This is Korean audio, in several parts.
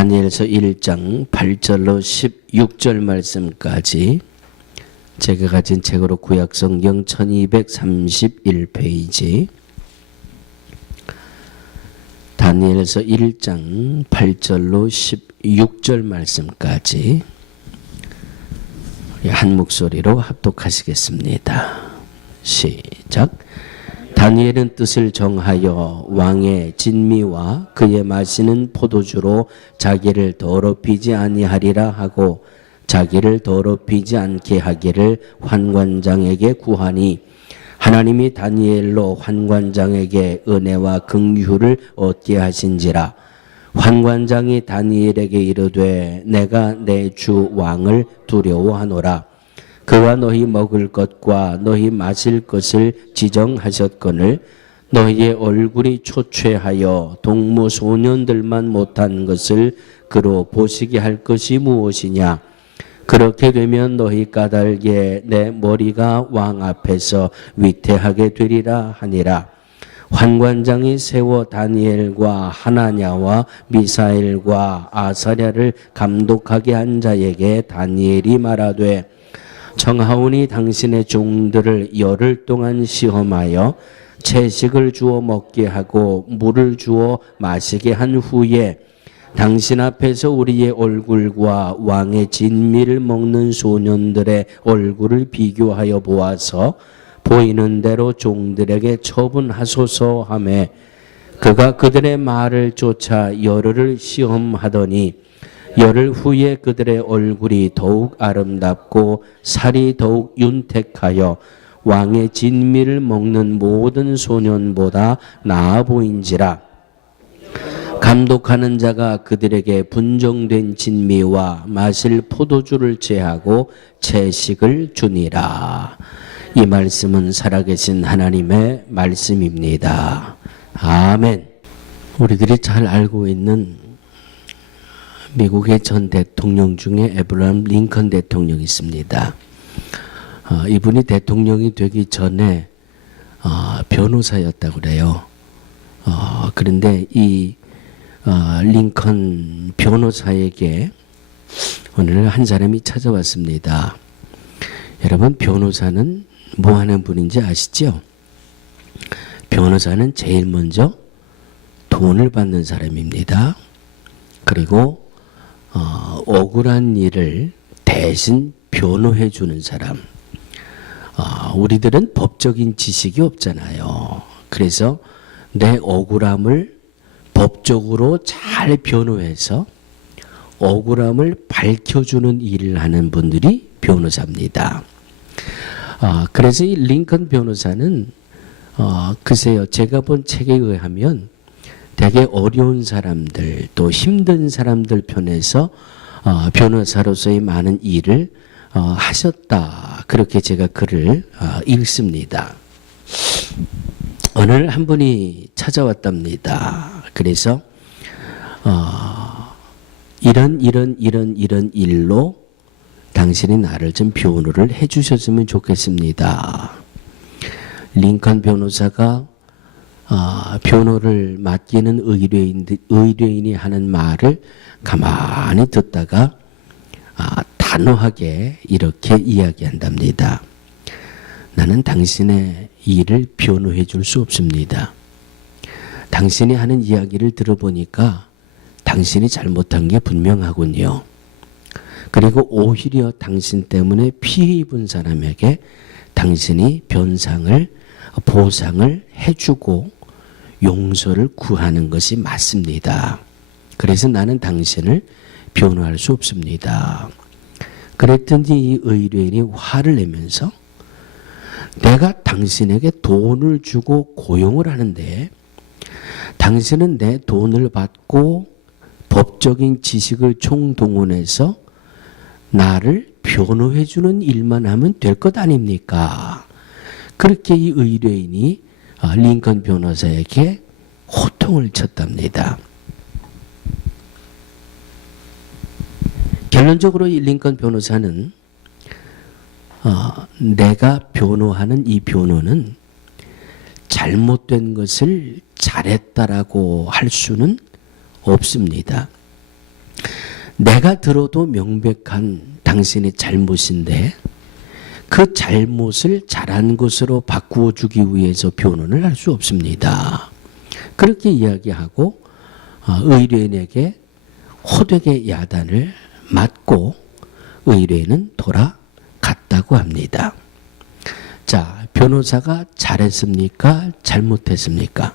다니엘서 1장 8절로 16절 말씀까지 제가 가진 책으로 구약성경 1231페이지 다니엘서 1장 8절로 16절 말씀까지 한 목소리로 합독하시겠습니다. 시작. 다니엘은 뜻을 정하여 왕의 진미와 그의 마시는 포도주로 자기를 더럽히지 아니하리라 하고 자기를 더럽히지 않게 하기를 환관장에게 구하니 하나님이 다니엘로 환관장에게 은혜와 긍휼을 얻게 하신지라. 환관장이 다니엘에게 이르되 내가 내 주 왕을 두려워하노라. 그와 너희 먹을 것과 너희 마실 것을 지정하셨거늘 너희의 얼굴이 초췌하여 동무 소년들만 못한 것을 그로 보시게 할 것이 무엇이냐. 그렇게 되면 너희 까닭에 내 머리가 왕 앞에서 위태하게 되리라 하니라. 환관장이 세워 다니엘과 하나냐와 미사엘과 아사랴를 감독하게 한 자에게 다니엘이 말하되 청하오니 당신의 종들을 열흘 동안 시험하여 채식을 주어 먹게 하고 물을 주어 마시게 한 후에 당신 앞에서 우리의 얼굴과 왕의 진미를 먹는 소년들의 얼굴을 비교하여 보아서 보이는 대로 종들에게 처분하소서 하매 그가 그들의 말을 쫓아 열흘을 시험하더니 열흘 후에 그들의 얼굴이 더욱 아름답고 살이 더욱 윤택하여 왕의 진미를 먹는 모든 소년보다 나아 보인지라. 감독하는 자가 그들에게 분정된 진미와 마실 포도주를 제하고 채식을 주니라. 이 말씀은 살아계신 하나님의 말씀입니다. 아멘. 우리들이 잘 알고 있는 미국의 전 대통령 중에 에브라함 링컨 대통령이 있습니다. 이분이 대통령이 되기 전에 변호사였다고 그래요. 그런데 이 링컨 변호사에게 오늘 한 사람이 찾아왔습니다. 여러분, 변호사는 뭐 하는 분인지 아시죠? 변호사는 제일 먼저 돈을 받는 사람입니다. 그리고 억울한 일을 대신 변호해 주는 사람. 우리들은 법적인 지식이 없잖아요. 그래서 내 억울함을 법적으로 잘 변호해서 억울함을 밝혀주는 일을 하는 분들이 변호사입니다. 그래서 이 링컨 변호사는 글쎄요, 제가 본 책에 의하면 되게 어려운 사람들 또 힘든 사람들 편에서 변호사로서의 많은 일을 하셨다. 그렇게 제가 글을 읽습니다. 오늘 한 분이 찾아왔답니다. 그래서 이런 일로 당신이 나를 좀 변호를 해 주셨으면 좋겠습니다. 링컨 변호사가 변호를 맡기는 의뢰인이 하는 말을 가만히 듣다가 단호하게 이렇게 이야기한답니다. 나는 당신의 일을 변호해 줄 수 없습니다. 당신이 하는 이야기를 들어보니까 당신이 잘못한 게 분명하군요. 그리고 오히려 당신 때문에 피해 입은 사람에게 당신이 보상을 해주고 용서를 구하는 것이 맞습니다. 그래서 나는 당신을 변호할 수 없습니다. 그랬더니 이 의뢰인이 화를 내면서 내가 당신에게 돈을 주고 고용을 하는데 당신은 내 돈을 받고 법적인 지식을 총동원해서 나를 변호해 주는 일만 하면 될 것 아닙니까? 그렇게 이 의뢰인이 링컨 변호사에게 호통을 쳤답니다. 결론적으로 이 링컨 변호사는 내가 변호하는 이 변호는 잘못된 것을 잘했다라고 할 수는 없습니다. 내가 들어도 명백한 당신의 잘못인데 그 잘못을 잘한 것으로 바꾸어 주기 위해서 변론을 할 수 없습니다. 그렇게 이야기하고 의뢰인에게 호되게 야단을 맞고 의뢰인은 돌아갔다고 합니다. 자, 변호사가 잘했습니까? 잘못했습니까?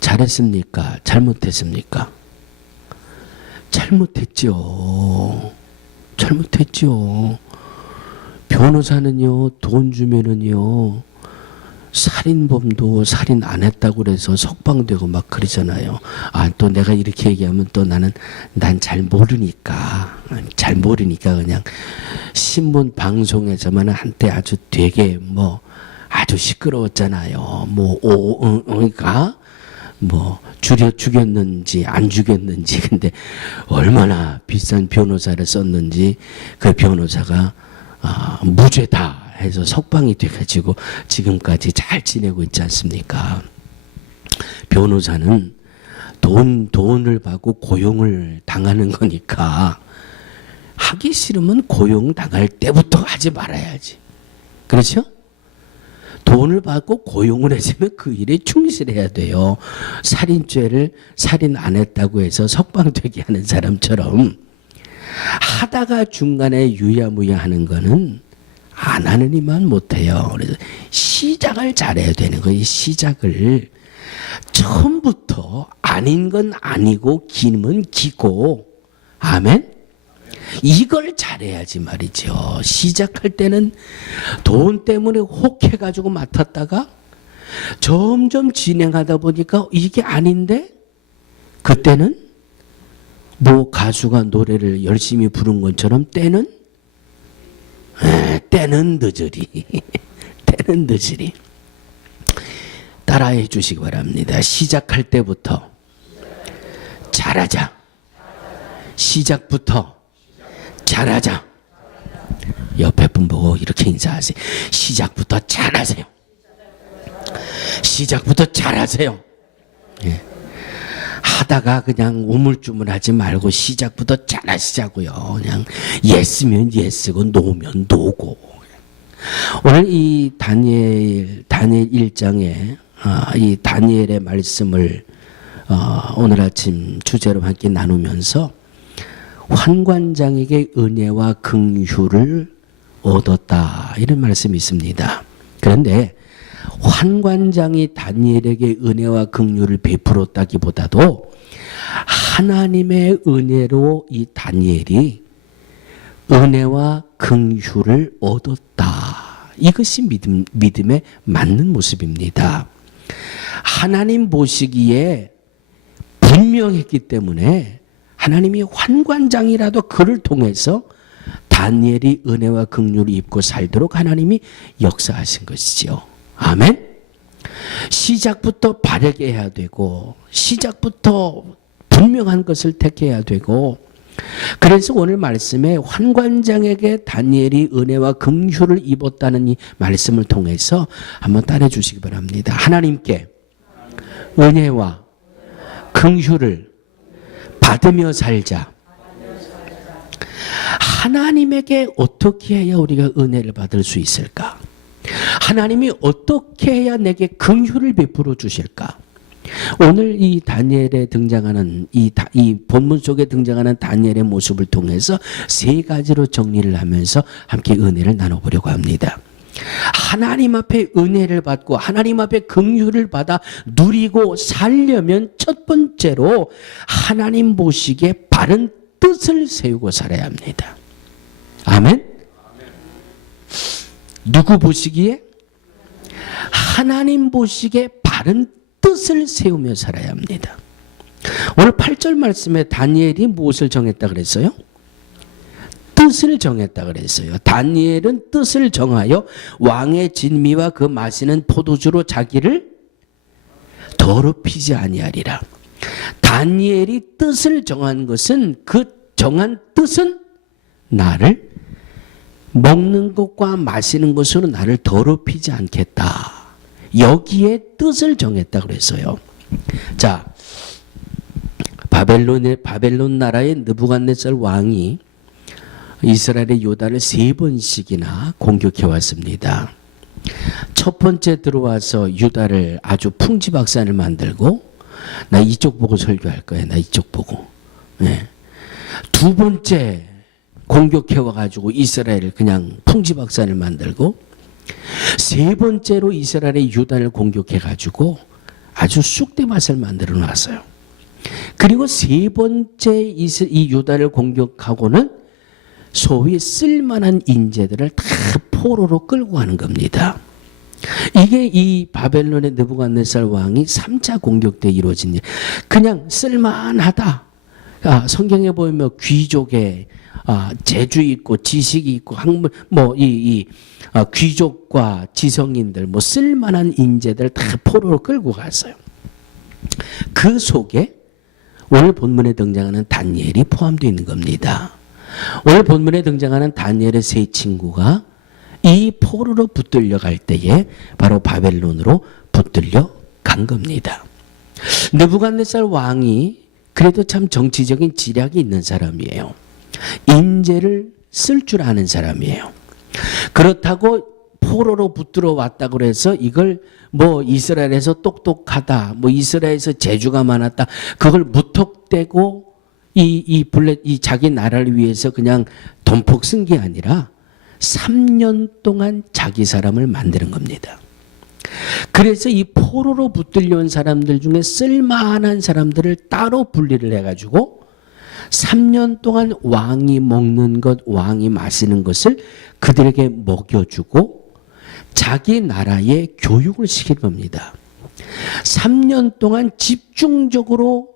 잘했습니까? 잘못했습니까? 잘못했죠. 잘못했죠. 변호사는요, 돈 주면은요, 살인범도 살인 안 했다고 그래서 석방되고 막 그러잖아요. 아, 또 내가 이렇게 얘기하면 또 난 잘 모르니까 그냥 신문 방송에서만 한때 아주 되게 아주 시끄러웠잖아요. 그러니까 죽였는지 안 죽였는지. 근데 얼마나 비싼 변호사를 썼는지 그 변호사가 무죄다 해서 석방이 돼가지고 지금까지 잘 지내고 있지 않습니까? 변호사는 돈을 받고 고용을 당하는 거니까 하기 싫으면 고용 당할 때부터 하지 말아야지. 그렇죠? 돈을 받고 고용을 해주면 그 일에 충실해야 돼요. 살인죄를 살인 안 했다고 해서 석방되게 하는 사람처럼 하다가 중간에 유야무야 하는 거는 안 하는 이만 못해요. 그래서 시작을 잘해야 되는 거예요. 시작을 처음부터 아닌 건 아니고 기는 기고, 아멘? 이걸 잘해야지 말이죠. 시작할 때는 돈 때문에 혹해가지고 맡았다가 점점 진행하다 보니까 이게 아닌데, 그때는 가수가 노래를 열심히 부른 것처럼 때는 늦으리. 때는 늦으리. 따라해 주시기 바랍니다. 시작할 때부터 잘하자. 시작부터 잘하자. 옆에 분 보고 이렇게 인사하세요. 시작부터 잘하세요. 시작부터 잘하세요. 예. 하다가 그냥 우물쭈물하지 말고 시작부터 잘하시자고요. 그냥 예스면 예스고 노면 노고. 오늘 이 다니엘 1장에 이 다니엘의 말씀을 오늘 아침 주제로 함께 나누면서 환관장에게 은혜와 긍휼을 얻었다, 이런 말씀이 있습니다. 그런데 환관장이 다니엘에게 은혜와 긍휼을 베풀었다기보다도 하나님의 은혜로 이 다니엘이 은혜와 긍휼을 얻었다. 이것이 믿음에 맞는 모습입니다. 하나님 보시기에 분명했기 때문에 하나님이 환관장이라도 그를 통해서 다니엘이 은혜와 긍휼을 입고 살도록 하나님이 역사하신 것이죠. 아멘. 시작부터 바르게 해야 되고 시작부터 분명한 것을 택해야 되고, 그래서 오늘 말씀에 환관장에게 다니엘이 은혜와 긍휼을 입었다는 이 말씀을 통해서 한번 따라해 주시기 바랍니다. 하나님께 은혜와 긍휼을 받으며 살자. 하나님에게 어떻게 해야 우리가 은혜를 받을 수 있을까? 하나님이 어떻게 해야 내게 긍휼을 베풀어 주실까? 오늘 이 다니엘에 등장하는 이 본문 속에 등장하는 다니엘의 모습을 통해서 세 가지로 정리를 하면서 함께 은혜를 나눠보려고 합니다. 하나님 앞에 은혜를 받고 하나님 앞에 긍휼을 받아 누리고 살려면 첫 번째로 하나님 보시기에 바른 뜻을 세우고 살아야 합니다. 아멘? 누구 보시기에? 하나님 보시기에 바른 뜻을 세우며 살아야 합니다. 오늘 8절 말씀에 다니엘이 무엇을 정했다 그랬어요? 뜻을 정했다 그랬어요. 다니엘은 뜻을 정하여 왕의 진미와 그 마시는 포도주로 자기를 더럽히지 아니하리라. 다니엘이 뜻을 정한 것은, 그 정한 뜻은 나를 먹는 것과 마시는 것으로 나를 더럽히지 않겠다. 여기에 뜻을 정했다 그랬어요. 자, 바벨론 나라의 느부갓네살 왕이 이스라엘의 유다를 3번씩이나 공격해 왔습니다. 첫 번째 들어와서 유다를 아주 풍지박산을 만들고, 나 이쪽 보고 설교할 거야. 나 이쪽 보고. 네. 두 번째 공격해 와가지고 이스라엘을 그냥 풍지박산을 만들고, 세 번째로 이스라엘의 유다를 공격해 가지고 아주 쑥대밭을 만들어 놨어요. 그리고 세 번째 이 유다를 공격하고는 소위 쓸만한 인재들을 다 포로로 끌고 가는 겁니다. 이게 이 바벨론의 느부갓네살 왕이 3차 공격 때 이루어진 일. 그냥 쓸만하다. 성경에 보면 귀족의 재주 있고 지식이 있고 학문 귀족과 지성인들 쓸만한 인재들 다 포로로 끌고 갔어요. 그 속에 오늘 본문에 등장하는 다니엘이 포함되어 있는 겁니다. 오늘 본문에 등장하는 다니엘의 세 친구가 이 포로로 붙들려 갈 때에 바로 바벨론으로 붙들려 간 겁니다. 느부갓네살 왕이 그래도 참 정치적인 지략이 있는 사람이에요. 인재를 쓸 줄 아는 사람이에요. 그렇다고 포로로 붙들어 왔다고 해서 이걸 이스라엘에서 똑똑하다, 이스라엘에서 재주가 많았다, 그걸 무턱대고 이 자기 나라를 위해서 그냥 돈폭 쓴 게 아니라 3년 동안 자기 사람을 만드는 겁니다. 그래서 이 포로로 붙들려 온 사람들 중에 쓸만한 사람들을 따로 분리를 해가지고 3년 동안 왕이 먹는 것, 왕이 마시는 것을 그들에게 먹여주고 자기 나라에 교육을 시키는 겁니다. 3년 동안 집중적으로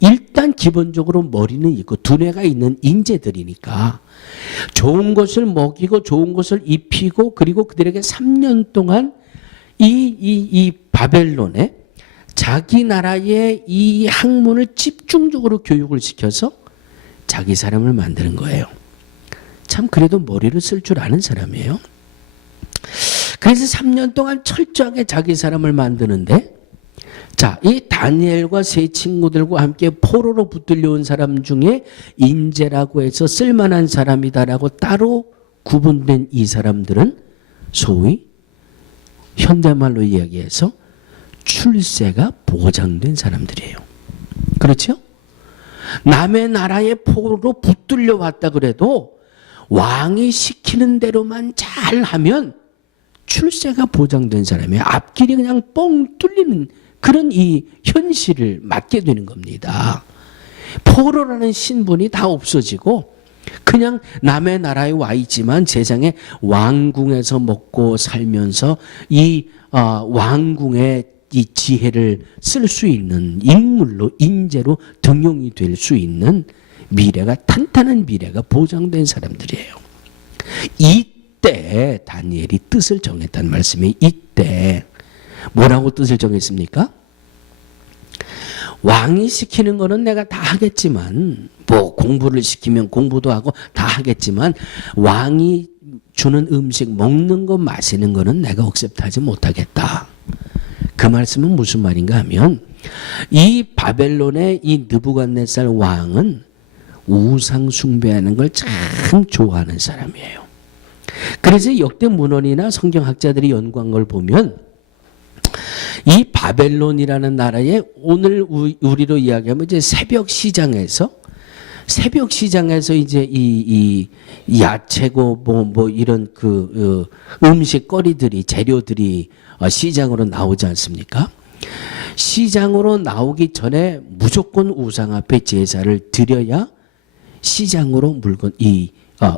일단 기본적으로 머리는 있고 두뇌가 있는 인재들이니까 좋은 것을 먹이고 좋은 것을 입히고 그리고 그들에게 3년 동안 이 바벨론에 자기 나라의 이 학문을 집중적으로 교육을 시켜서 자기 사람을 만드는 거예요. 참 그래도 머리를 쓸 줄 아는 사람이에요. 그래서 3년 동안 철저하게 자기 사람을 만드는데, 자, 이 다니엘과 세 친구들과 함께 포로로 붙들려 온 사람 중에 인재라고 해서 쓸만한 사람이다라고 따로 구분된 이 사람들은 소위 현대말로 이야기해서 출세가 보장된 사람들이에요. 그렇죠? 남의 나라에 포로로 붙들려 왔다 그래도 왕이 시키는 대로만 잘하면 출세가 보장된 사람이에요. 앞길이 그냥 뻥 뚫리는 그런 이 현실을 맞게 되는 겁니다. 포로라는 신분이 다 없어지고 그냥 남의 나라에 와 있지만 세상에 왕궁에서 먹고 살면서 이 왕궁의 이 지혜를 쓸 수 있는 인물로 인재로 등용이 될 수 있는 미래가 탄탄한 미래가 보장된 사람들이에요. 이때 다니엘이 뜻을 정했다는 말씀이 이때 뭐라고 뜻을 정했습니까? 왕이 시키는 거는 내가 다 하겠지만 공부를 시키면 공부도 하고 다 하겠지만 왕이 주는 음식 먹는 거 마시는 거는 내가 억셉트하지 못하겠다. 그 말씀은 무슨 말인가 하면 이 바벨론의 이 느부갓네살 왕은 우상 숭배하는 걸 참 좋아하는 사람이에요. 그래서 역대 문헌이나 성경학자들이 연구한 걸 보면 이 바벨론이라는 나라에 오늘 우리로 이야기하면 이제 새벽 시장에서 이제 이 야채고 이런 그 음식거리들이 재료들이 시장으로 나오지 않습니까? 시장으로 나오기 전에 무조건 우상 앞에 제사를 드려야 시장으로 물건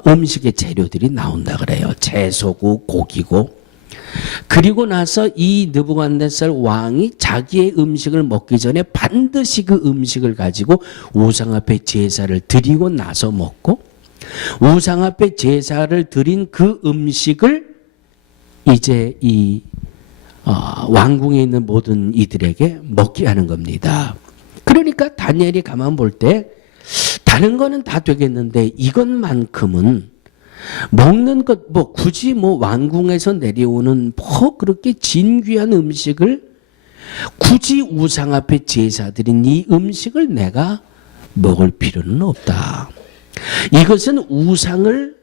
음식의 재료들이 나온다 그래요. 채소고 고기고. 그리고 나서 이 느부갓네살 왕이 자기의 음식을 먹기 전에 반드시 그 음식을 가지고 우상 앞에 제사를 드리고 나서 먹고 우상 앞에 제사를 드린 그 음식을 이제 이 왕궁에 있는 모든 이들에게 먹게 하는 겁니다. 그러니까 다니엘이 가만 볼 때 다른 거는 다 되겠는데 이것만큼은 먹는 것 굳이 왕궁에서 내려오는 그렇게 진귀한 음식을 굳이 우상 앞에 제사 드린 이 음식을 내가 먹을 필요는 없다. 이것은 우상을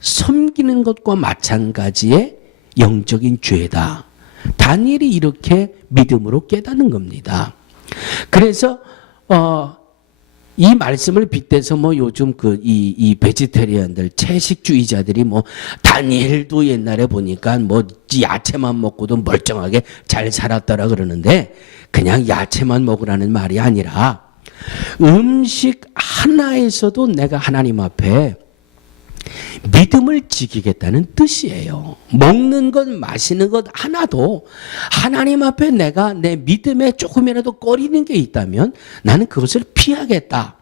섬기는 것과 마찬가지의 영적인 죄다. 다니엘이 이렇게 믿음으로 깨닫는 겁니다. 그래서 이 말씀을 빗대서 뭐 요즘 이 베지테리안들 채식주의자들이 뭐 다니엘도 옛날에 보니까 뭐 야채만 먹고도 멀쩡하게 잘 살았더라 그러는데, 그냥 야채만 먹으라는 말이 아니라 음식 하나에서도 내가 하나님 앞에 믿음을 지키겠다는 뜻이에요. 먹는 것, 마시는 것 하나도 하나님 앞에 내가 내 믿음에 조금이라도 꺼리는 게 있다면 나는 그것을 피하겠다.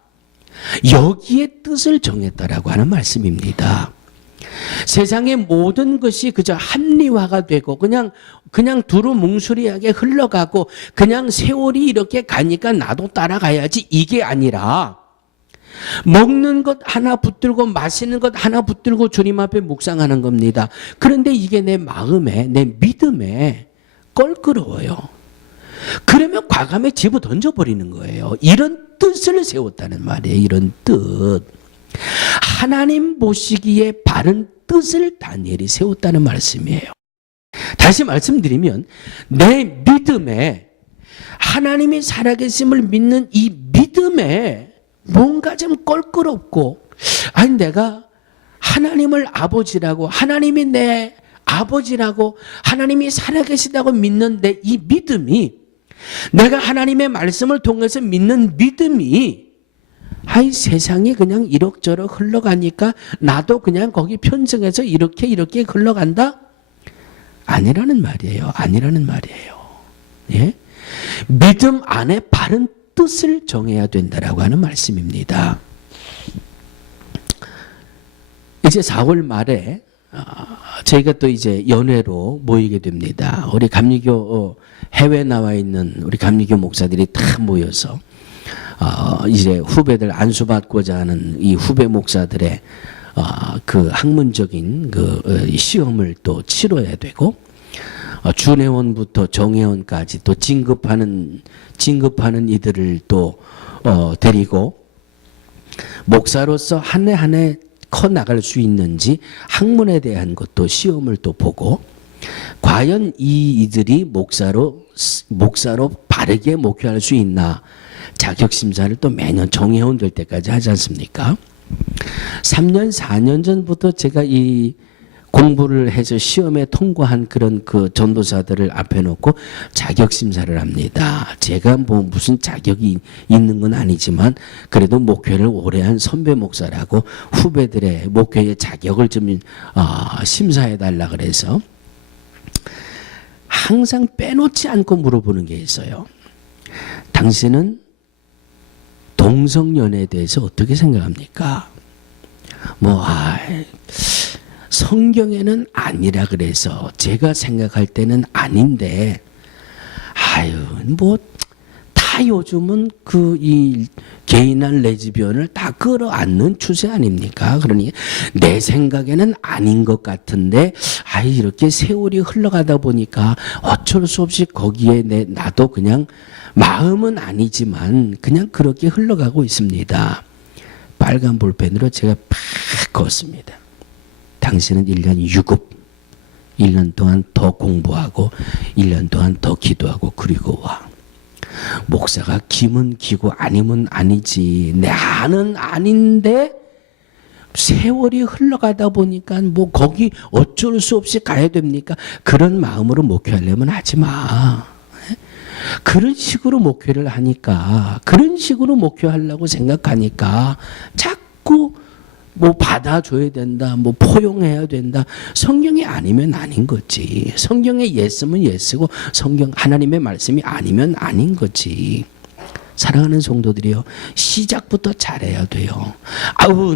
여기에 뜻을 정했다라고 하는 말씀입니다. 세상의 모든 것이 그저 합리화가 되고 그냥 두루뭉술하게 흘러가고 그냥 세월이 이렇게 가니까 나도 따라가야지, 이게 아니라 먹는 것 하나 붙들고 마시는 것 하나 붙들고 주님 앞에 묵상하는 겁니다. 그런데 이게 내 마음에, 내 믿음에 껄끄러워요. 그러면 과감히 집어 던져버리는 거예요. 이런 뜻을 세웠다는 말이에요. 이런 뜻. 하나님 보시기에 바른 뜻을 다니엘이 세웠다는 말씀이에요. 다시 말씀드리면 내 믿음에, 하나님이 살아계심을 믿는 이 믿음에 뭔가 좀 껄끄럽고, 아니 내가 하나님을 아버지라고, 하나님이 내 아버지라고, 하나님이 살아계시다고 믿는 내 이 믿음이, 내가 하나님의 말씀을 통해서 믿는 믿음이 아이 세상이 그냥 이럭저럭 흘러가니까 나도 그냥 거기 편승해서 이렇게 흘러간다? 아니라는 말이에요. 아니라는 말이에요. 예? 믿음 안에 바른 뜻을 정해야 된다라고 하는 말씀입니다. 이제 4월 말에 저희가 또 이제 연회로 모이게 됩니다. 우리 감리교 해외 나와 있는 우리 감리교 목사들이 다 모여서 이제 후배들 안수받고자 하는 이 후배 목사들의 그 학문적인 그 시험을 또 치러야 되고, 준회원부터 정회원까지 또 진급하는 이들을 또 데리고 목사로서 한 해 한 해 커 나갈 수 있는지 학문에 대한 것도 시험을 또 보고, 과연 이들이 목사로 바르게 목회할 수 있나 자격 심사를 또 매년 정회원 될 때까지 하지 않습니까? 3년 4년 전부터 제가 이 공부를 해서 시험에 통과한 그런 그 전도사들을 앞에 놓고 자격 심사를 합니다. 제가 뭐 무슨 자격이 있는 건 아니지만 그래도 목회를 오래 한 선배 목사라고 후배들의 목회의 자격을 좀 심사해 달라 그래서 항상 빼놓지 않고 물어보는 게 있어요. 당신은 동성연애에 대해서 어떻게 생각합니까? 성경에는 아니라 그래서 제가 생각할 때는 아닌데, 다 요즘은 이 게이나 레즈비언을 다 끌어안는 추세 아닙니까? 그러니 내 생각에는 아닌 것 같은데, 이렇게 세월이 흘러가다 보니까 어쩔 수 없이 거기에 나도 그냥 마음은 아니지만 그냥 그렇게 흘러가고 있습니다. 빨간 볼펜으로 제가 팍 그었습니다. 당신은 1년 유급, 1년 동안 더 공부하고 1년 동안 더 기도하고 그리고 와. 목사가 기면 기고 아니면 아니지. 나는 아닌데 세월이 흘러가다 보니까 뭐 거기 어쩔 수 없이 가야 됩니까? 그런 마음으로 목회하려면 하지 마. 그런 식으로 목회를 하니까, 그런 식으로 목회하려고 생각하니까 자꾸 뭐 받아줘야 된다, 뭐 포용해야 된다. 성경이 아니면 아닌 거지. 성경에 예스면 예스고 성경 하나님의 말씀이 아니면 아닌 거지. 사랑하는 성도들이요, 시작부터 잘해야 돼요.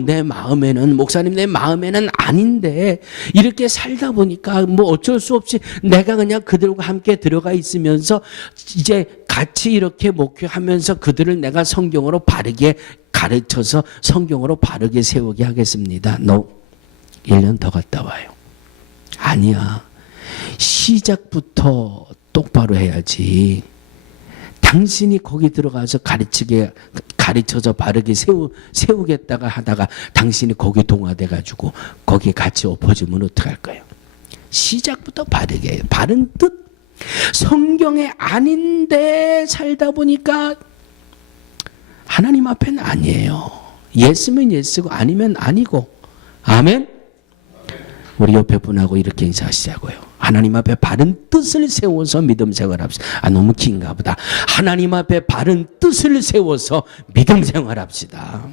내 마음에는, 목사님 내 마음에는 아닌데 이렇게 살다 보니까 뭐 어쩔 수 없이 내가 그냥 그들과 함께 들어가 있으면서 이제 같이 이렇게 목회하면서 그들을 내가 성경으로 바르게 가르쳐서 성경으로 바르게 세우게 하겠습니다. 너 1년 더 갔다 와요. 아니야. 시작부터 똑바로 해야지. 당신이 거기 들어가서 가르쳐서 바르게 세우겠다가 하다가 당신이 거기 동화돼 가지고 거기에 같이 엎어지면 어떡할 거예요? 시작부터 바르게, 바른 뜻. 성경에 아닌데 살다 보니까 하나님 앞에는 아니에요. 예스면 예스고 아니면 아니고. 아멘. 우리 옆에 분하고 이렇게 인사하시자고요. 하나님 앞에 바른 뜻을 세워서 믿음 생활합시다. 너무 긴가 보다. 하나님 앞에 바른 뜻을 세워서 믿음 생활합시다.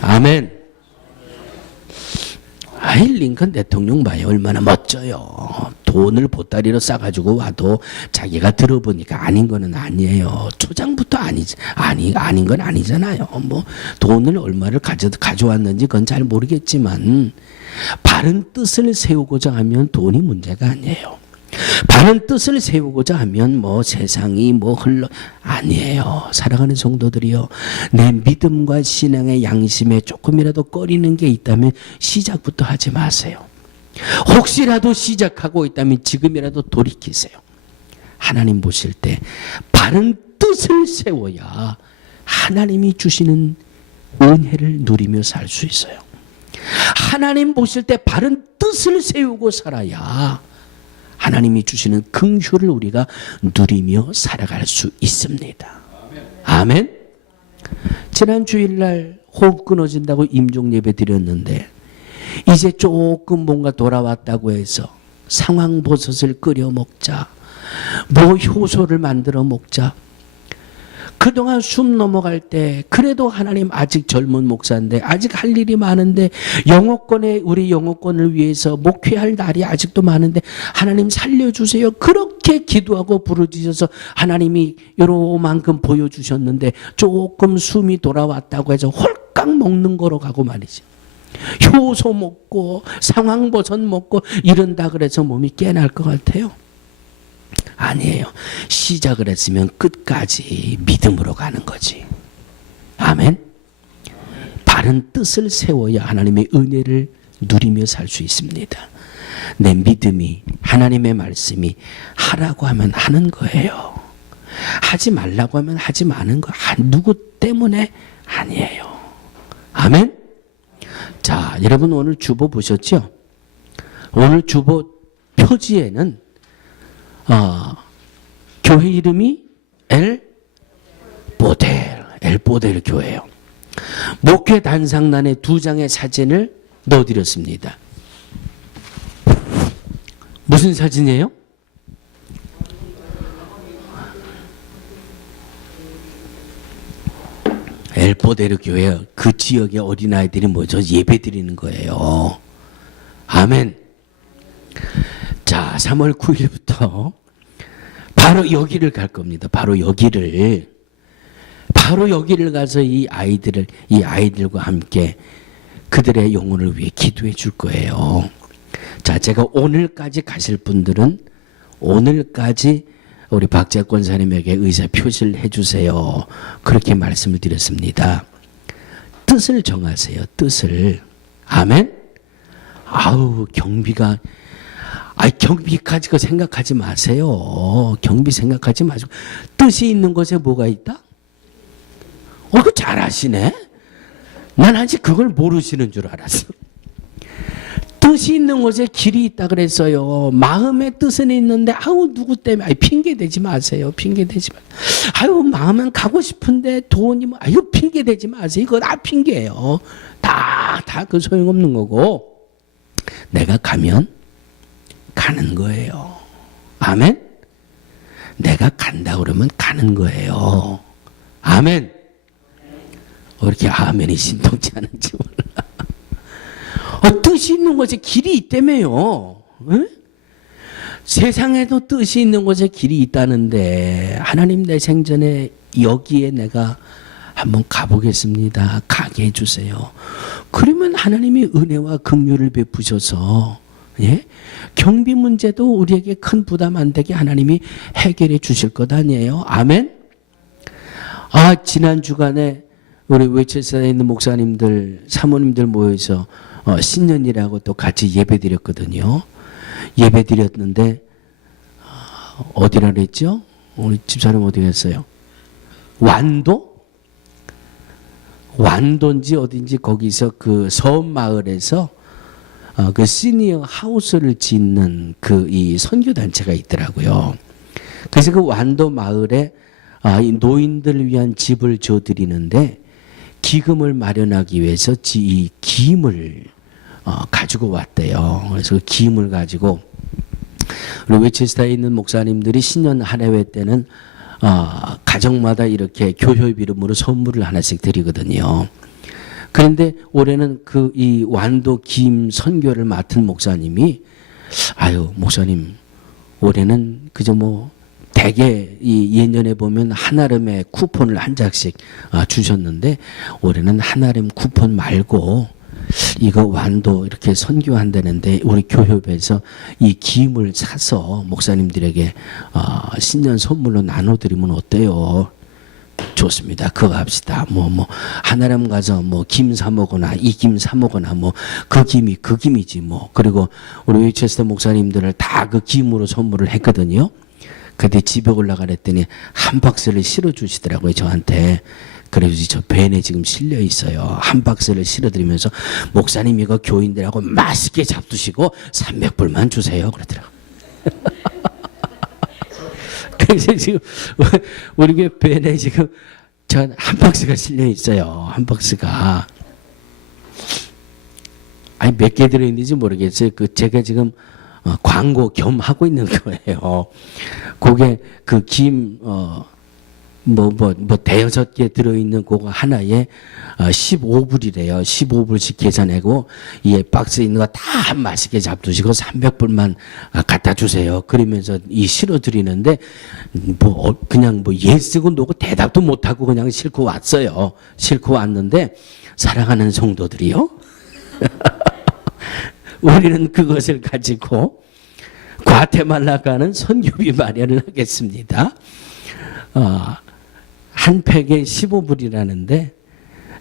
아멘. 아이, 링컨 대통령 봐요. 얼마나 멋져요. 돈을 보따리로 싸가지고 와도 자기가 들어보니까 아닌 거는 아니에요. 초장부터 아닌 건 아니잖아요. 뭐 돈을 얼마를 가져왔는지 그건 잘 모르겠지만 바른 뜻을 세우고자 하면 돈이 문제가 아니에요. 바른 뜻을 세우고자 하면 뭐 세상이 뭐 아니에요. 살아가는 성도들이요, 내 믿음과 신앙의 양심에 조금이라도 꺼리는 게 있다면 시작부터 하지 마세요. 혹시라도 시작하고 있다면 지금이라도 돌이키세요. 하나님 보실 때 바른 뜻을 세워야 하나님이 주시는 은혜를 누리며 살 수 있어요. 하나님 보실 때 바른 뜻을 세우고 살아야 하나님이 주시는 긍휼을 우리가 누리며 살아갈 수 있습니다. 아멘. 지난 주일날 호흡 끊어진다고 임종 예배 드렸는데 이제 조금 뭔가 돌아왔다고 해서 상황버섯을 끓여 먹자, 뭐 효소를 만들어 먹자. 그동안 숨 넘어갈 때 그래도 하나님 아직 젊은 목사인데 아직 할 일이 많은데 우리 영어권을 위해서 목회할 날이 아직도 많은데 하나님 살려주세요. 그렇게 기도하고 부르짖어서 하나님이 요만큼 보여주셨는데 조금 숨이 돌아왔다고 해서 홀깍 먹는 거로 가고 말이죠. 효소 먹고 상황버섯 먹고 이런다 그래서 몸이 깨날 것 같아요? 아니에요. 시작을 했으면 끝까지 믿음으로 가는 거지. 아멘. 바른 뜻을 세워야 하나님의 은혜를 누리며 살 수 있습니다. 내 믿음이, 하나님의 말씀이 하라고 하면 하는 거예요. 하지 말라고 하면 하지 마는 거. 누구 때문에 아니에요. 아멘. 자, 여러분 오늘 주보 보셨죠? 오늘 주보 표지에는 교회 이름이 엘보델 교회예요. 목회 단상란에 2장의 사진을 넣어드렸습니다. 무슨 사진이에요? 엘보델 교회, 그 지역의 어린아이들이 뭐죠? 예배 드리는 거예요. 아멘. 자, 3월 9일부터 바로 여기를 갈 겁니다. 바로 여기를 가서 이 아이들과 함께 그들의 영혼을 위해 기도해 줄 거예요. 자, 제가 오늘까지 가실 분들은 오늘까지 우리 박재 권사님에게 의사 표시를 해주세요. 그렇게 말씀을 드렸습니다. 뜻을 정하세요. 뜻을. 아멘. 경비가 경비까지 생각하지 마세요. 경비 생각하지 마시고 뜻이 있는 것에 뭐가 있다? 그거 잘 아시네. 난 아직 그걸 모르시는 줄 알았어. 뜻이 있는 곳에 길이 있다 그랬어요. 마음의 뜻은 있는데 누구 때문에 핑계 대지 마세요. 핑계 대지 마세요. 마음은 가고 싶은데 돈이 핑계 대지 마세요. 이거 다 핑계예요. 다 그 소용없는 거고 내가 가면 가는 거예요. 아멘. 내가 간다 그러면 가는 거예요. 아멘. 이렇게 아멘이 신통치 않은지 몰라. 뜻이 있는 곳에 길이 있다며요. 응? 세상에도 뜻이 있는 곳에 길이 있다는데 하나님 내 생전에 여기에 내가 한번 가보겠습니다. 가게 해주세요. 그러면 하나님이 은혜와 긍휼을 베푸셔서 경비 문제도 우리에게 큰 부담 안 되게 하나님이 해결해 주실 것 아니에요. 아멘. 지난 주간에 우리 웨체스에 있는 목사님들, 사모님들 모여서 신년이라고 또 같이 예배 드렸거든요. 예배 드렸는데 어디라 그랬죠? 우리 집사람 어디 갔어요? 완도? 완도인지 어딘지 거기서 그 섬 마을에서 그 시니어 하우스를 짓는 그 이 선교단체가 있더라고요. 그래서 그 완도 마을에 이 노인들을 위한 집을 줘드리는데 기금을 마련하기 위해서 이 기임을 가지고 왔대요. 그래서 그 기임을 가지고 우리 웨체스터에 있는 목사님들이 신년 한해회 때는 가정마다 이렇게 교회의 이름으로 선물을 하나씩 드리거든요. 그런데 올해는 그 이 완도 기임 선교를 맡은 목사님이 아유 목사님 올해는 그저 뭐 대개 이 예년에 보면 한아름의 쿠폰을 한 장씩 주셨는데 올해는 한아름 쿠폰 말고 이거 완도 이렇게 선교한다는데 우리 교협에서 이 기임을 사서 목사님들에게 신년 선물로 나눠드리면 어때요? 좋습니다. 그거 합시다. 뭐 하나람 가서 뭐 김 사 먹거나 이 김 사 먹거나 뭐 그 김이 그 김이지 뭐. 그리고 우리 웨체스터 목사님들을 다 그 김으로 선물을 했거든요. 근데 집에 올라가랬더니 한 박스를 실어 주시더라고요 저한테. 그래서 저 벤에 지금 실려 있어요. 한 박스를 실어드리면서 목사님 이거 교인들하고 맛있게 잡수시고 300불만 주세요 그러더라고요. 그래서 지금 우리 교회 벤에 지금 전 한 박스가 실려 있어요. 한 박스가. 아니 몇 개 들어있는지 모르겠어요. 그 제가 지금 광고 겸 하고 있는 거예요. 그게 그 김 대여섯 개 들어있는 그거 하나에 15불이래요. 15불씩 계산하고 이 박스에 있는 거 다 맛있게 잡두시고 300불만 갖다 주세요. 그러면서 이 실어드리는데 그냥 예 쓰고 놓고 대답도 못하고 그냥 싣고 왔어요. 싣고 왔는데 사랑하는 성도들이요. 우리는 그것을 가지고 과테말라 가는 선교비 마련을 하겠습니다. 한 팩에 15불이라는데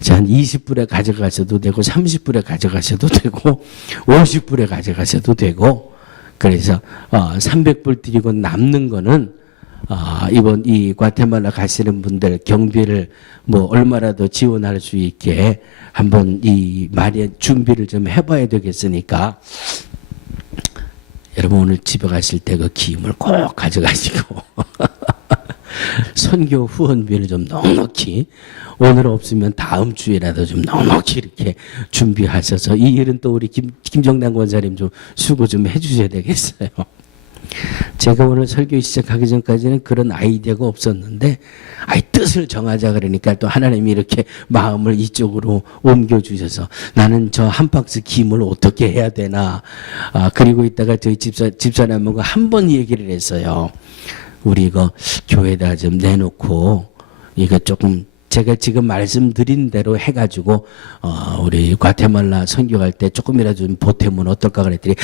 한 20불에 가져가셔도 되고 30불에 가져가셔도 되고 50불에 가져가셔도 되고 그래서 300불 드리고 남는 거는 이번 이 과테말라 가시는 분들 경비를 뭐 얼마라도 지원할 수 있게 한번 이 마련 준비를 좀 해봐야 되겠으니까 여러분 오늘 집에 가실 때 그 기임을 꼭 가져가시고 선교 후원비를 좀 넉넉히 오늘 없으면 다음 주에라도 좀 넉넉히 이렇게 준비하셔서 이 일은 또 우리 김정남 권사님 좀 수고 좀 해주셔야 되겠어요. 제가 오늘 설교 시작하기 전까지는 그런 아이디어가 없었는데 뜻을 정하자 그러니까 또 하나님이 이렇게 마음을 이쪽으로 옮겨주셔서 나는 저 한 박스 김을 어떻게 해야 되나 그리고 있다가 저희 집사람하고 한 번 얘기를 했어요. 우리 이거 교회에다 좀 내놓고 이거 조금 제가 지금 말씀드린 대로 해가지고 우리 과테말라 선교할 때 조금이라도 좀 보태면 어떨까 그랬더니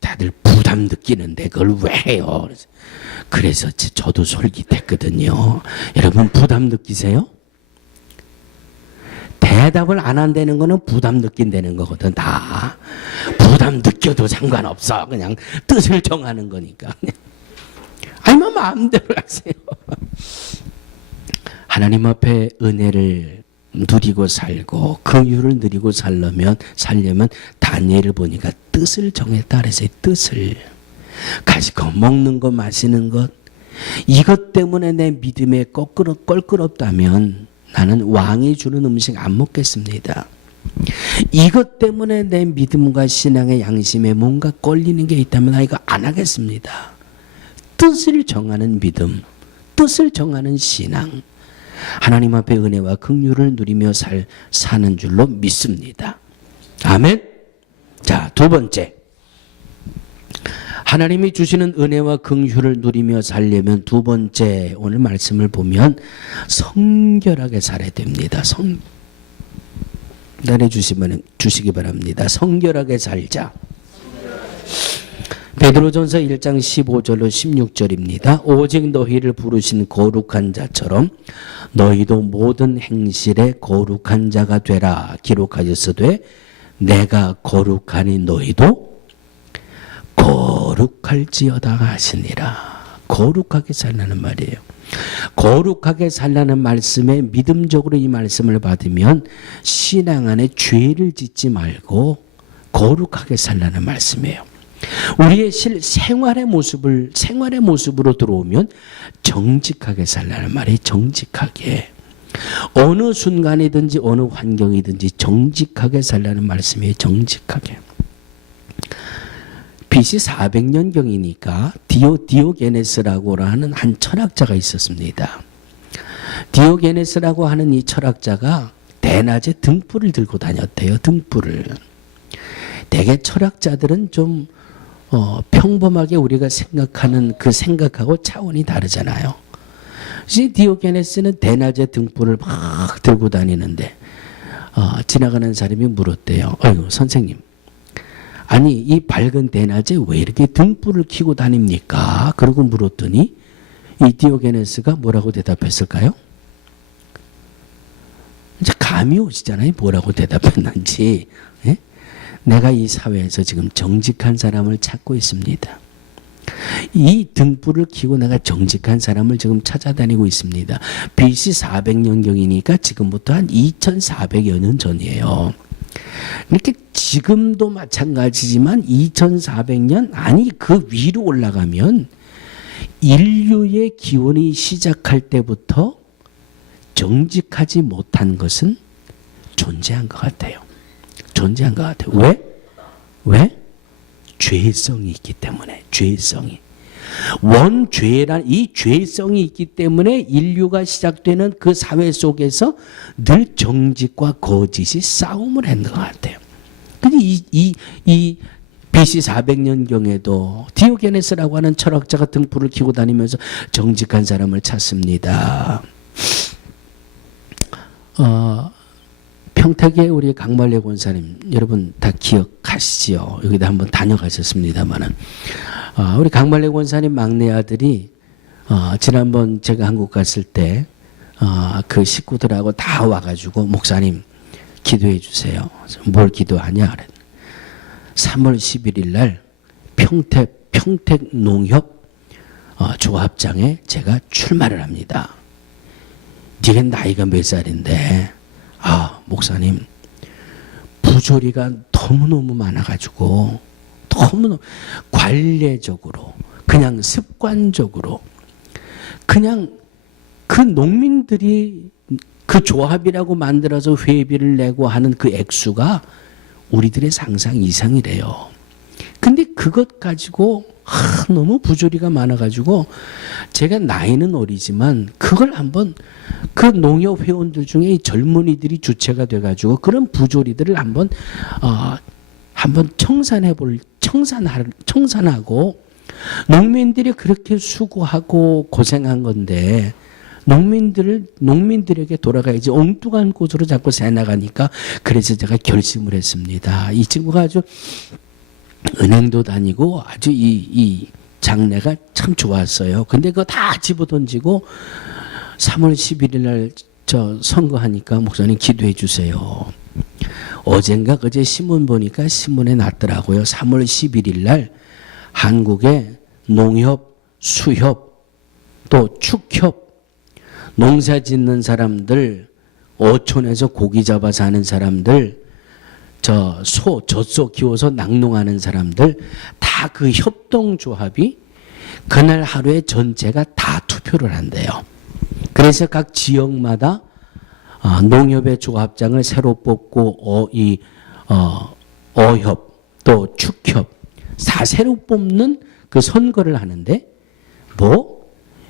다들 부담 느끼는데 그걸 왜 해요? 그래서 저도 솔깃했거든요. 여러분 부담 느끼세요? 대답을 안 한다는 거는 부담 느낀다는 거거든. 다 부담 느껴도 상관없어. 그냥 뜻을 정하는 거니까. 뭐 마음대로 하세요. 하나님 앞에 은혜를 누리고 살고 긍휼을 누리고 살려면 다니엘을 보니까 뜻을 정했다 그랬어요. 뜻을 가지고 먹는 것 마시는 것 이것 때문에 내 믿음에 껄끄럽다면 나는 왕이 주는 음식 안 먹겠습니다. 이것 때문에 내 믿음과 신앙의 양심에 뭔가 걸리는 게 있다면 나 이거 안 하겠습니다. 뜻을 정하는 믿음, 뜻을 정하는 신앙 하나님 앞에 은혜와 긍휼을 누리며 사는 줄로 믿습니다. 아멘. 자, 두 번째 하나님이 주시는 은혜와 긍휼을 누리며 살려면 두 번째 오늘 말씀을 보면 성결하게 살아야 됩니다. 주시기 바랍니다. 성결하게 살자. 베드로전서 1장 15절로 16절입니다. 오직 너희를 부르신 거룩한 자처럼 너희도 모든 행실에 거룩한 자가 되라 기록하였으되 내가 거룩하니 너희도 거룩할지어다 하시니라. 거룩하게 살라는 말이에요. 거룩하게 살라는 말씀에 믿음적으로 이 말씀을 받으면 신앙 안에 죄를 짓지 말고 거룩하게 살라는 말씀이에요. 우리의 생활의 모습으로 들어오면 정직하게 살라는 말이 정직하게. 어느 순간이든지 어느 환경이든지 정직하게 살라는 말씀이에요. 정직하게. BC 400년경이니까 디오게네스라고 하는 한 철학자가 있었습니다. 디오게네스라고 하는 이 철학자가 대낮에 등불을 들고 다녔대요. 등불을. 대개 철학자들은 좀 평범하게 우리가 생각하는 그 생각하고 차원이 다르잖아요. 디오게네스는 대낮에 등불을 막 들고 다니는데 지나가는 사람이 물었대요. 어이구 선생님, 아니 이 밝은 대낮에 왜 이렇게 등불을 켜고 다닙니까? 그러고 물었더니 이 디오게네스가 뭐라고 대답했을까요? 이제 감이 오시잖아요. 뭐라고 대답했는지. 예? 내가 이 사회에서 지금 정직한 사람을 찾고 있습니다. 이 등불을 켜고 내가 정직한 사람을 지금 찾아다니고 있습니다. BC 400년경이니까 지금부터 한 2400여 년 전이에요. 이렇게 지금도 마찬가지지만 2400년 아니 그 위로 올라가면 인류의 기원이 시작할 때부터 정직하지 못한 것은 존재한 것 같아요. 존재한 것 같아요. 왜? 죄성이 있기 때문에. 죄성이. 원죄란 이 죄성이 있기 때문에 인류가 시작되는 그 사회 속에서 늘 정직과 거짓이 싸움을 한 것 같아요. 근데 이 BC 400년경에도 디오게네스라고 하는 철학자가 등불을 켜고 다니면서 정직한 사람을 찾습니다. 평택에 우리 강말래 권사님 여러분 다 기억하시죠? 여기다 한번 다녀가셨습니다만은 우리 강말래 권사님 막내 아들이 지난번 제가 한국 갔을 때 그 식구들하고 다 와가지고 목사님 기도해 주세요. 뭘 기도하냐? 그래. 3월 11일 날 평택 농협 조합장에 제가 출마를 합니다. 네가 나이가 몇 살인데? 목사님 부조리가 너무너무 많아가지고 너무너무 관례적으로 그냥 습관적으로 그냥 그 농민들이 그 조합이라고 만들어서 회비를 내고 하는 그 액수가 우리들의 상상 이상이래요. 근데 그것 가지고 너무 부조리가 많아가지고 제가 나이는 어리지만 그걸 한번 그 농협 회원들 중에 젊은이들이 주체가 돼가지고 그런 부조리들을 한번 청산하고 농민들이 그렇게 수고하고 고생한 건데 농민들에게 돌아가야지 엉뚱한 곳으로 자꾸 새 나가니까 그래서 제가 결심을 했습니다. 이 친구가 아주 은행도 다니고 아주 이 장래가 참 좋았어요. 근데 그거 다 집어던지고 3월 11일 날 저 선거하니까 목사님 기도해 주세요. 어젠가 그제 신문 보니까 신문에 났더라고요. 3월 11일 날 한국의 농협, 수협, 또 축협, 농사 짓는 사람들, 어촌에서 고기 잡아 사는 사람들, 젖소 키워서 낙농하는 사람들 다 그 협동조합이 그날 하루에 전체가 다 투표를 한대요. 그래서 각 지역마다 농협의 조합장을 새로 뽑고 어협 또 축협 다 새로 뽑는 그 선거를 하는데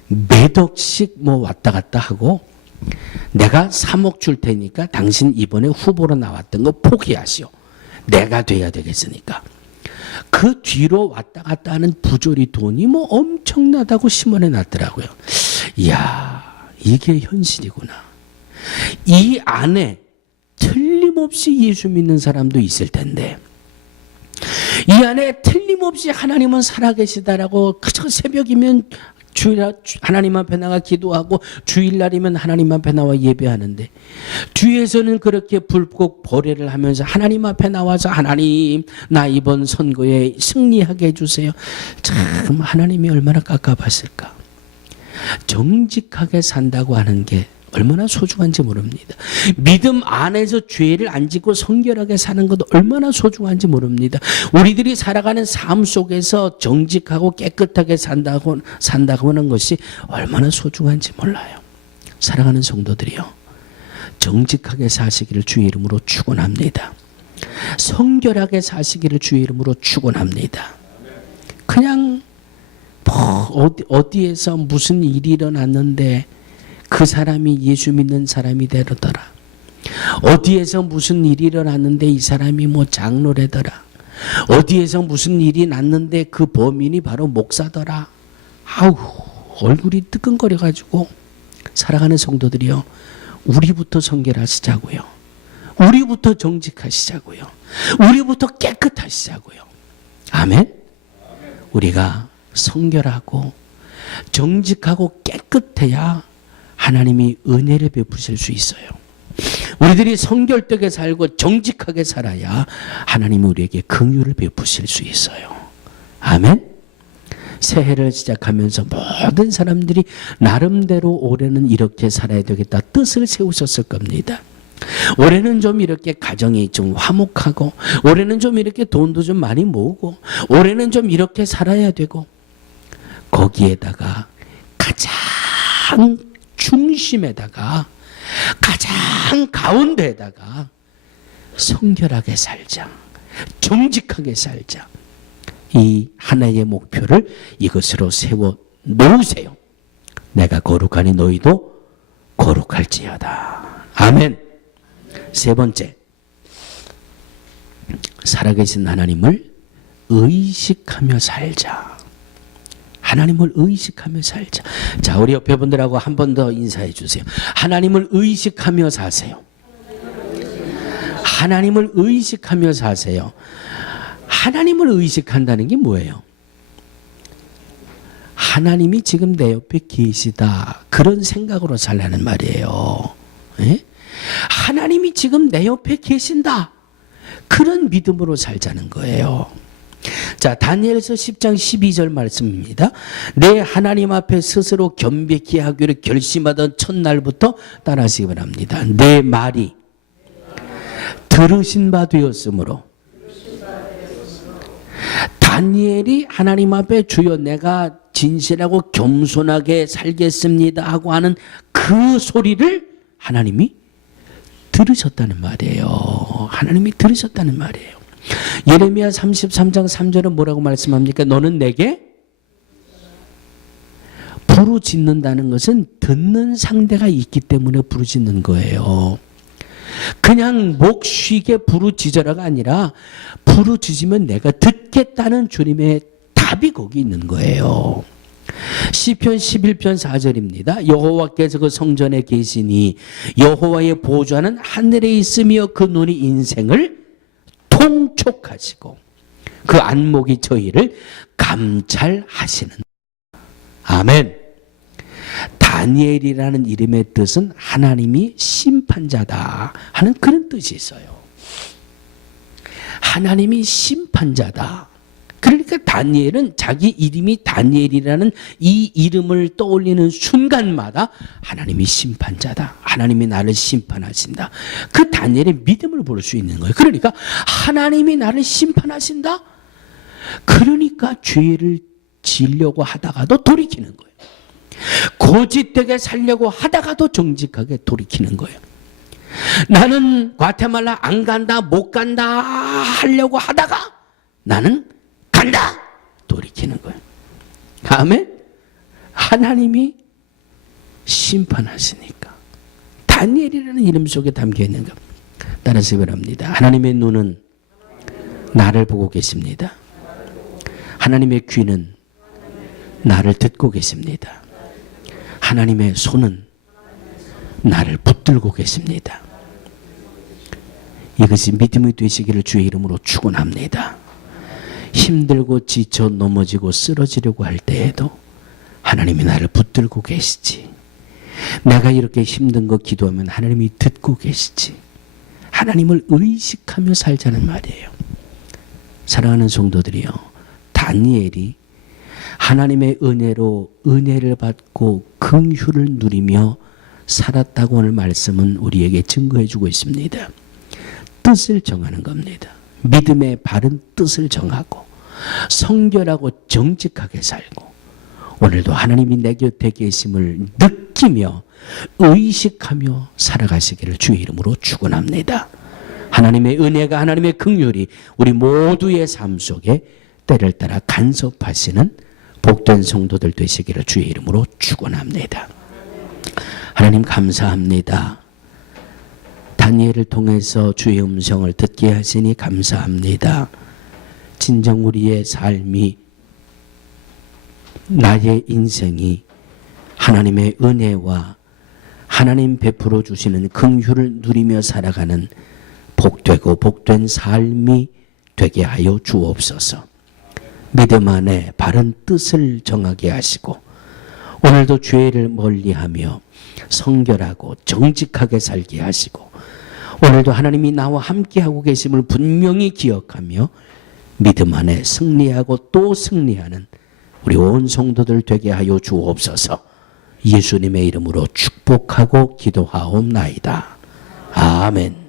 몇 억씩 왔다 갔다 하고 내가 3억 줄 테니까 당신 이번에 후보로 나왔던 거 포기하시오. 내가 돼야 되겠으니까. 그 뒤로 왔다 갔다 하는 부조리 돈이 엄청나다고 신문에 났더라고요. 이야, 이게 현실이구나. 이 안에 틀림없이 예수 믿는 사람도 있을 텐데 이 안에 틀림없이 하나님은 살아계시다라고 그저 새벽이면 하나님 앞에 나가 기도하고 주일날이면 하나님 앞에 나와 예배하는데 뒤에서는 그렇게 불꽃 보례를 하면서 하나님 앞에 나와서 하나님 나 이번 선거에 승리하게 해주세요. 참 하나님이 얼마나 깝깝하실까. 정직하게 산다고 하는 게 얼마나 소중한지 모릅니다. 믿음 안에서 죄를 안 짓고 성결하게 사는 것도 얼마나 소중한지 모릅니다. 우리들이 살아가는 삶 속에서 정직하고 깨끗하게 산다고 하는 것이 얼마나 소중한지 몰라요. 사랑하는 성도들이요, 정직하게 사시기를 주의 이름으로 축원합니다. 성결하게 사시기를 주의 이름으로 축원합니다. 그냥 어디에서 무슨 일이 일어났는데 그 사람이 예수 믿는 사람이 되더라. 어디에서 무슨 일이 일어났는데 이 사람이 장로래더라. 어디에서 무슨 일이 났는데 그 범인이 바로 목사더라. 아우, 얼굴이 뜨끈거려가지고. 사랑하는 성도들이요, 우리부터 성결하시자고요. 우리부터 정직하시자고요. 우리부터 깨끗하시자고요. 아멘. 우리가 성결하고 정직하고 깨끗해야 하나님이 은혜를 베푸실 수 있어요. 우리들이 성결되게 살고 정직하게 살아야 하나님이 우리에게 긍휼을 베푸실 수 있어요. 아멘. 새해를 시작하면서 모든 사람들이 나름대로 올해는 이렇게 살아야 되겠다 뜻을 세우셨을 겁니다. 올해는 좀 이렇게 가정이 좀 화목하고, 올해는 좀 이렇게 돈도 좀 많이 모으고, 올해는 좀 이렇게 살아야 되고, 거기에다가 가장 중심에다가 가장 가운데에다가 성결하게 살자, 정직하게 살자. 이 하나의 목표를 이것으로 세워 놓으세요. 내가 거룩하니 너희도 거룩할지어다. 아멘. 세 번째, 살아계신 하나님을 의식하며 살자. 하나님을 의식하며 살자. 자, 우리 옆에 분들하고 한 번 더 인사해 주세요. 하나님을 의식하며 사세요. 하나님을 의식하며 사세요. 하나님을 의식한다는 게 뭐예요? 하나님이 지금 내 옆에 계시다, 그런 생각으로 살라는 말이에요. 예? 하나님이 지금 내 옆에 계신다, 그런 믿음으로 살자는 거예요. 자, 다니엘서 10장 12절 말씀입니다. 내 하나님 앞에 스스로 겸비케 하기를 결심하던 첫날부터 따라하시기 바랍니다. 내 말이 들으신 바 되었으므로. 다니엘이 하나님 앞에 주여 내가 진실하고 겸손하게 살겠습니다 하고 하는 그 소리를 하나님이 들으셨다는 말이에요. 하나님이 들으셨다는 말이에요. 예레미야 33장 3절은 뭐라고 말씀합니까? 너는 내게 부르짖는다는 것은 듣는 상대가 있기 때문에 부르짖는 거예요. 그냥 목 쉬게 부르짖어라가 아니라 부르짖으면 내가 듣겠다는 주님의 답이 거기 있는 거예요. 시편 11편 4절입니다. 여호와께서 그 성전에 계시니 여호와의 보좌는 하늘에 있으며 그 눈이 인생을 통촉하시고 그 안목이 저희를 감찰하시는. 아멘. 다니엘이라는 이름의 뜻은 하나님이 심판자다 하는 그런 뜻이 있어요. 하나님이 심판자다. 그러니까 다니엘은 자기 이름이 다니엘이라는 이 이름을 떠올리는 순간마다 하나님이 심판자다, 하나님이 나를 심판하신다, 그 다니엘의 믿음을 볼 수 있는 거예요. 그러니까 하나님이 나를 심판하신다, 그러니까 죄를 지으려고 하다가도 돌이키는 거예요. 고집되게 살려고 하다가도 정직하게 돌이키는 거예요. 나는 과테말라 안 간다, 못 간다 하려고 하다가 나는 간다, 돌이키는 거예요. 아멘. 하나님이 심판하시니까. 다니엘이라는 이름 속에 담겨 있는 것 따라서 바랍니다. 하나님의 눈은 나를 보고 계십니다. 하나님의 귀는 나를 듣고 계십니다. 하나님의 손은 나를 붙들고 계십니다. 이것이 믿음이 되시기를 주의 이름으로 축원합니다. 힘들고 지쳐 넘어지고 쓰러지려고 할 때에도 하나님이 나를 붙들고 계시지. 내가 이렇게 힘든 거 기도하면 하나님이 듣고 계시지. 하나님을 의식하며 살자는 말이에요. 사랑하는 성도들이요, 다니엘이 하나님의 은혜로 은혜를 받고 긍휼을 누리며 살았다고 하는 말씀은 우리에게 증거해 주고 있습니다. 뜻을 정하는 겁니다. 믿음의 바른 뜻을 정하고 성결하고 정직하게 살고 오늘도 하나님이 내 곁에 계심을 느끼며 의식하며 살아가시기를 주의 이름으로 축원합니다. 하나님의 은혜가, 하나님의 긍휼이 우리 모두의 삶 속에 때를 따라 간섭하시는 복된 성도들 되시기를 주의 이름으로 축원합니다. 하나님 감사합니다. 다니엘을 통해서 주의 음성을 듣게 하시니 감사합니다. 진정 우리의 삶이, 나의 인생이 하나님의 은혜와 하나님 베풀어 주시는 긍휼을 누리며 살아가는 복되고 복된 삶이 되게 하여 주옵소서. 믿음 안에 바른 뜻을 정하게 하시고 오늘도 죄를 멀리하며 성결하고 정직하게 살게 하시고 오늘도 하나님이 나와 함께하고 계심을 분명히 기억하며 믿음 안에 승리하고 또 승리하는 우리 온 성도들 되게 하여 주옵소서. 예수님의 이름으로 축복하고 기도하옵나이다. 아멘.